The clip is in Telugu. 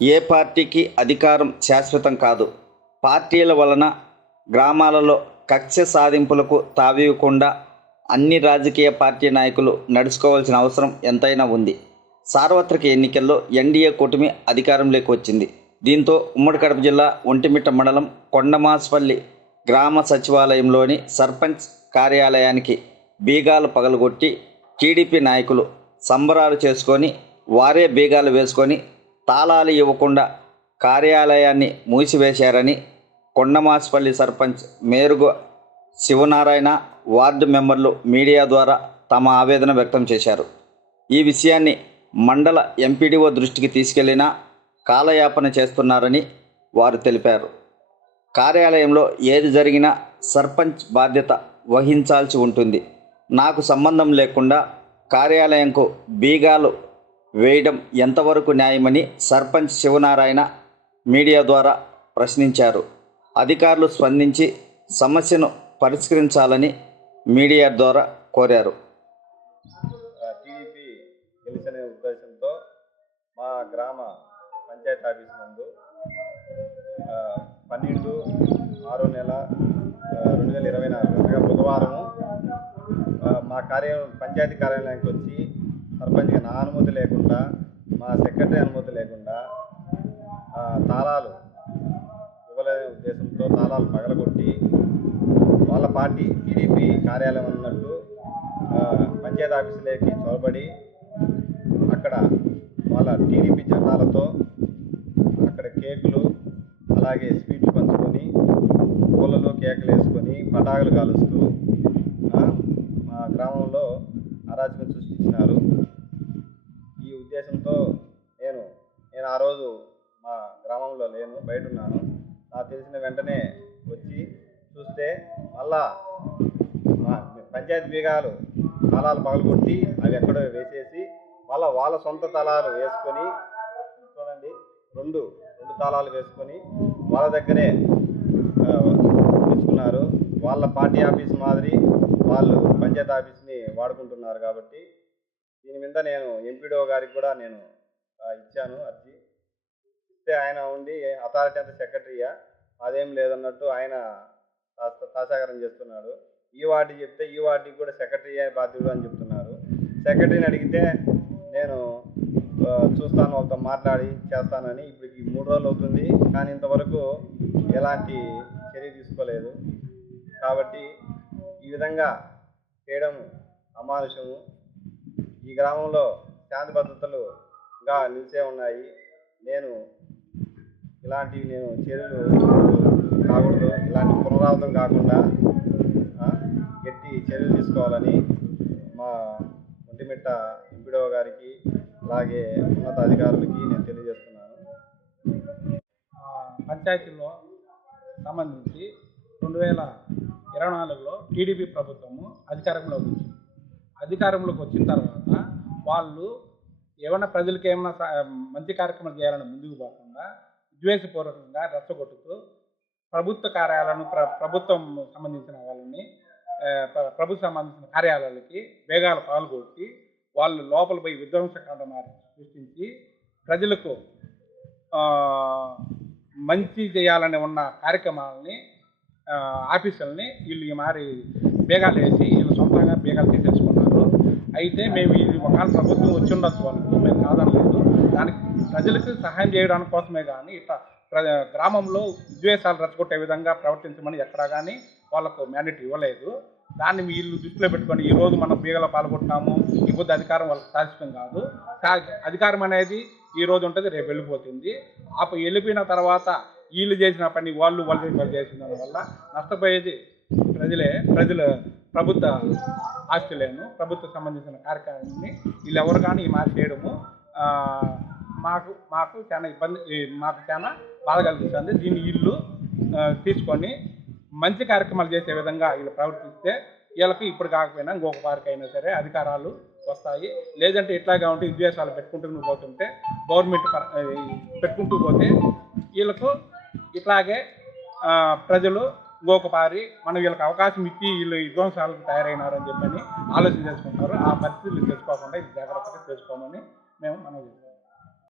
ఏ పార్టీకి అధికారం శాశ్వతం కాదు. పార్టీల వలన గ్రామాలలో కక్ష సాధింపులకు తావివ్వకుండా అన్ని రాజకీయ పార్టీ నాయకులు నడుచుకోవాల్సిన అవసరం ఎంతైనా ఉంది. సార్వత్రిక ఎన్నికల్లో ఎన్డీఏ కూటమి అధికారంలోకి వచ్చింది. దీంతో ఉమ్మడి కడప జిల్లా ఒంటిమిట్ట మండలం కొండమాస్పల్లి గ్రామ సచివాలయంలోని సర్పంచ్ కార్యాలయానికి బీగాలు పగలగొట్టి టీడీపీ నాయకులు సంబరాలు చేసుకొని వారే బీగాలు వేసుకొని తాళాలు ఇవ్వకుండా కార్యాలయాన్ని మూసివేశారని కొండమాస్పల్లి సర్పంచ్ మేరుగు శివనారాయణ వార్డు మెంబర్లు మీడియా ద్వారా తమ ఆవేదన వ్యక్తం చేశారు. ఈ విషయాన్ని మండల ఎంపీడీఓ దృష్టికి తీసుకెళ్లినా కాలయాపన చేస్తున్నారని వారు తెలిపారు. కార్యాలయంలో ఏది జరిగినా సర్పంచ్ బాధ్యత వహించాల్సి ఉంటుంది. నాకు సంబంధం లేకుండా కార్యాలయంకు బీగాలు వేయడం ఎంతవరకు న్యాయమని సర్పంచ్ శివనారాయణ మీడియా ద్వారా ప్రశ్నించారు. అధికారులు స్పందించి సమస్యను పరిష్కరించాలని మీడియా ద్వారా కోరారు. టీడీపీ గెలిచనే ఉద్దేశంతో మా గ్రామ పంచాయతీ ఆఫీస్ నందు 12/6/2024 బుధవారము మా పంచాయతీ కార్యాలయానికి వచ్చి సర్పంచ్గా నా అనుమతి లేకుండా, మా సెక్రటరీ అనుమతి లేకుండా తాళాలు ఇవ్వలేని ఉద్దేశంతో తాళాలు పగలగొట్టి వాళ్ళ పార్టీ టీడీపీ కార్యాలయం అన్నట్టు పంచాయతీ ఆఫీసులోకి చొరబడి అక్కడ వాళ్ళ టీడీపీ జెండాలతో అక్కడ కేకులు అలాగే స్వీట్లు పంచుకొని పూలలో కేకులు వేసుకొని పటాకులు కాలుస్తూ మా గ్రామంలో అరాచకం సృష్టించినారు. ఈ ఉద్దేశంతో నేను ఆ రోజు మా గ్రామంలో లేను, బయట ఉన్నాను. నాకు తెలిసిన వెంటనే వచ్చి చూస్తే మళ్ళా మా పంచాయతీ బీగాలు తాళాలు పగలగొట్టి అవి ఎక్కడో వేసేసి మళ్ళీ వాళ్ళ సొంత తాళాలు వేసుకొని, చూడండి, రెండు తాళాలు వేసుకొని వాళ్ళ దగ్గరే తీసుకున్నారు. వాళ్ళ పార్టీ ఆఫీస్ మాదిరి వాళ్ళు పంచాయతీ ఆఫీస్ని వాడుకుంటున్నారు. కాబట్టి దీని మీద నేను ఎంపీడీఓ గారికి కూడా నేను ఇచ్చాను అర్జీ. ఇస్తే ఆయన ఉండి అథారిటీ అంతా సెక్రటరీయా, అదేం లేదన్నట్టు ఆయన తాసాగరం చేస్తున్నాడు. ఈ వార్డు చెప్తే ఈ వార్డుకి కూడా సెక్రటరీ బాధ్యుడు అని చెప్తున్నారు. సెక్రటరీని అడిగితే నేను చూస్తాను, వాళ్ళతో మాట్లాడి చేస్తానని. ఇప్పటికి 3 రోజులు అవుతుంది, కానీ ఇంతవరకు ఎలాంటి చర్య తీసుకోలేదు. కాబట్టి ఈ విధంగా చేయడం అమానుషము. ఈ గ్రామంలో శాంతి భద్రతలుగా నిలిచే ఉన్నాయి. ఇలాంటివి చర్యలు కాకూడదు, ఇలాంటి పునరావృతం కాకుండా గట్టి చర్యలు తీసుకోవాలని మా ఒంటిమిట్ట ఎంపీడీఓ గారికి అలాగే ఉన్నత అధికారులకి నేను తెలియజేస్తున్నాను. పంచాయతీలో సంబంధించి 2024లో టీడీపీ ప్రభుత్వము అధికారంలోకి వచ్చిన తర్వాత వాళ్ళు ఏమైనా ప్రజలకు ఏమైనా మంచి కార్యక్రమాలు చేయాలని ముందుకు పోకుండా ద్వేషపూర్వకంగా రెచ్చగొట్టుతూ ప్రభుత్వ కార్యాలయాలను ప్రభుత్వం సంబంధించిన వాళ్ళని ప్రభుత్వ సంబంధించిన కార్యాలయాలకి వేగాలు పాల్గొట్టి వాళ్ళు లోపల పోయి విధ్వంసకాండమారి సృష్టించి ప్రజలకు మంచి చేయాలని ఉన్న కార్యక్రమాలని ఆఫీసులని వీళ్ళు మారి బేగాలు వేసి వీళ్ళు సొంతంగా బేగాలు తీసేసుకున్నారు. అయితే మేము ఇది ఒకవేళ ప్రభుత్వం వచ్చి ఉండొచ్చు, వాళ్ళకు మేము కాదనలేదు. దానికి ప్రజలకు సహాయం చేయడానికి కోసమే కానీ ఇట్లా గ్రామంలో విద్వేషాలు రెచ్చగొట్టే విధంగా ప్రవర్తించమని ఎక్కడా కానీ వాళ్ళకు మ్యాండేట్ ఇవ్వలేదు. దాన్ని వీళ్ళు దృష్టిలో పెట్టుకొని ఈరోజు మనం బీగలో పాల్గొంటున్నాము, ఈ పొద్దు అధికారం వాళ్ళకి శాశ్వతం కాదు. అధికారం అనేది ఈరోజు ఉంటుంది, రేపు వెళ్ళిపోతుంది. వెళ్ళిపోయిన తర్వాత వీళ్ళు చేసిన పని వాళ్ళు చేసిన వల్ల నష్టపోయేది ప్రభుత్వ ఆస్తులను, ప్రభుత్వ సంబంధించిన కార్యక్రమాన్ని వీళ్ళు ఎవరు కానీ ఈ మాట చేయడము మాకు చాలా ఇబ్బంది, మాకు చాలా బాధ కలిగిస్తుంది. దీన్ని వీళ్ళు తీసుకొని మంచి కార్యక్రమాలు చేసే విధంగా వీళ్ళు ప్రవర్తిస్తే వీళ్ళకి ఇప్పుడు కాకపోయినా ఇంకొక వారికి అయినా సరే అధికారాలు వస్తాయి. లేదంటే ఇట్లాగా ఉంటే విద్వేషాలు పెట్టుకుంటూ పోతుంటే గవర్నమెంట్ పెట్టుకుంటూ పోతే వీళ్ళకు ఇట్లాగే ప్రజలు ఇంకొక పారి మనం వీళ్ళకి అవకాశం ఇచ్చి వీళ్ళు విధ్వంసాలకు తయారైనారని చెప్పని ఆలోచన చేసుకుంటారు. ఆ పరిస్థితులు తెలుసుకోకుండా ఇది జాగ్రత్తగా చేసుకోమని మేము మనం